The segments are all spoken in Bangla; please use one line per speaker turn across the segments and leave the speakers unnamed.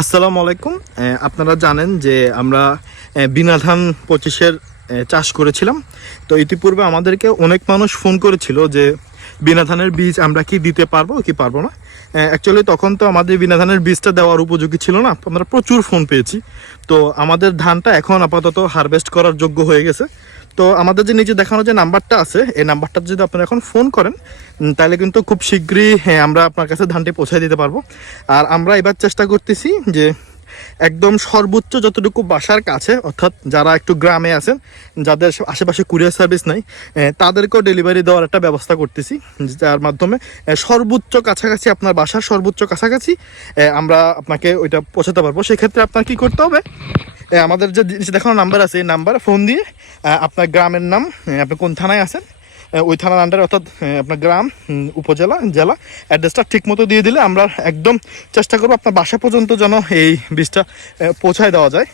আসসালামু আলাইকুম। আপনারা জানেন যে আমরা বিনা ধান পঁচিশের চাষ করেছিলাম। তো ইতিপূর্বে আমাদেরকে অনেক মানুষ ফোন করেছিল যে বিনা ধানের বীজ আমরা কি দিতে পারব, কি পারব না। অ্যাকচুয়ালি তখন তো আমাদের বিনা ধানের বীজটা দেওয়ার উপযোগী ছিল না। আমরা প্রচুর ফোন পেয়েছি। তো আমাদের ধানটা এখন আপাতত হারভেস্ট করার যোগ্য হয়ে গেছে। তো আমাদের যে নিচে দেখানো যে নাম্বারটা আছে এই নাম্বারটা যদি আপনারা এখন ফোন করেন তাহলে কিন্তু খুব শীঘ্রই হ্যাঁ, আমরা আপনার কাছে ধানটি পৌঁছায় দিতে পারব। আর আমরা এবার চেষ্টা করতেছি যে একদম সর্বোচ্চ যতটুকু বাসার কাছে অর্থাৎ যারা একটু গ্রামে আছেন যাদের আশেপাশে কুরিয়ার সার্ভিস নাই তাদেরকেও ডেলিভারি দেওয়ার একটা ব্যবস্থা করতেছি যার মাধ্যমে সর্বোচ্চ কাছাকাছি আপনার বাসার সর্বোচ্চ কাছাকাছি আমরা আপনাকে ওইটা পৌঁছাতে পারব। সেক্ষেত্রে আপনার কি করতে হবে? আমাদের যে নিচে দেখানো নাম্বার আছে, এই নাম্বার ফোন দিয়ে আপনার গ্রামের নাম আপনি কোন থানায় আছেন ওই থানার আন্ডারে অর্থাৎ আপনার গ্রাম উপজেলা, জেলা অ্যাড্রেসটা ঠিক মতো দিয়ে দিলে আমরা একদম চেষ্টা করব আপনার বাসা পর্যন্ত যেন এই বীজটা পৌঁছায় দেওয়া যায়।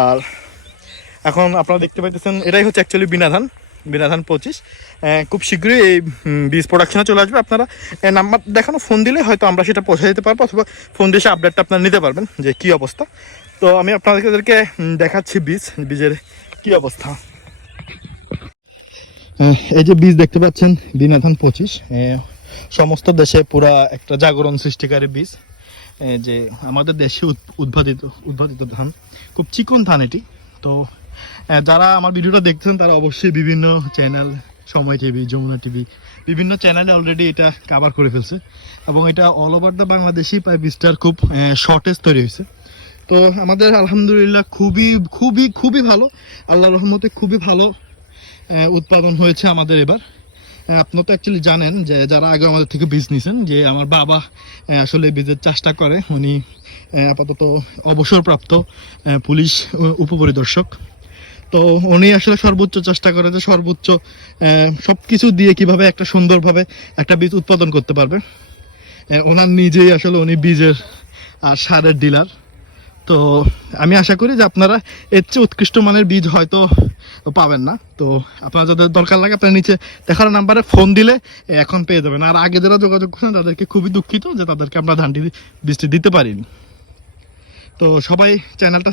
আর এখন আপনারা দেখতে পাইতেছেন, এটাই হচ্ছে অ্যাকচুয়ালি বিনা ধান। বিনা ধান পঁচিশ খুব শীঘ্রই এই বীজ প্রোডাকশনে চলে আসবে। আপনারা নাম্বার দেখানো ফোন দিলে হয়তো আমরা সেটা পৌঁছে দিতে পারব অথবা ফোন দিয়ে সে আপডেটটা আপনারা নিতে পারবেন যে কি অবস্থা। তো আমি আপনাদেরকে দেখাচ্ছি বীজ, বীজের কি অবস্থা। এই যে বীজ দেখতে পাচ্ছেন বিনা ধান পঁচিশ সমস্ত দেশে পুরা একটা জাগরণ সৃষ্টিকারী বীজ। যে আমাদের দেশে উদ্ভাদিত উদ্ভাদিত ধান। খুব চিকন ধান এটি। তো যারা আমার ভিডিওটা দেখছেন তারা অবশ্যই বিভিন্ন চ্যানেল সময় টিভি, যমুনা টিভি, বিভিন্ন চ্যানেলে অলরেডি এটা কাভার করে ফেলছে। এবং এটা অল ওভার দ্য বাংলাদেশই প্রায় বীজটার খুব শর্টেজ তৈরি হয়েছে। তো আমাদের আলহামদুলিল্লাহ খুবই খুবই খুবই ভালো। আল্লাহ রহমতে খুবই ভালো উৎপাদন হয়েছে আমাদের এবার। আপনারা তো অ্যাকচুয়ালি জানেন যে যারা আগে আমাদের থেকে বীজ নিছেন, যে আমার বাবা আসলে বীজের চাষটা করে, উনি আপাতত অবসরপ্রাপ্ত পুলিশ উপপরিদর্শক। তো উনি আসলে সর্বোচ্চ চেষ্টা করে যে সর্বোচ্চ সব কিছু দিয়ে কীভাবে একটা সুন্দরভাবে একটা বীজ উৎপাদন করতে পারবে। ওনার নিজেই আসলে উনি বীজের আর সারের ডিলার তো আমি আশা করি যে আপনারা এর চেয়ে উৎকৃষ্ট মানের বীজ হয়তো পাবেন না। তো আপনার যাদের দরকার লাগে আপনার নিচে দেখার নাম্বারে ফোন দিলে এখন পেয়ে যাবেন। আর আগে যারা যোগাযোগ করছেন তাদেরকে খুবই দুঃখিত যে তাদেরকে আমরা ধানটি, বীজটি দিতে পারিনি। তো সবাই চ্যানেলটা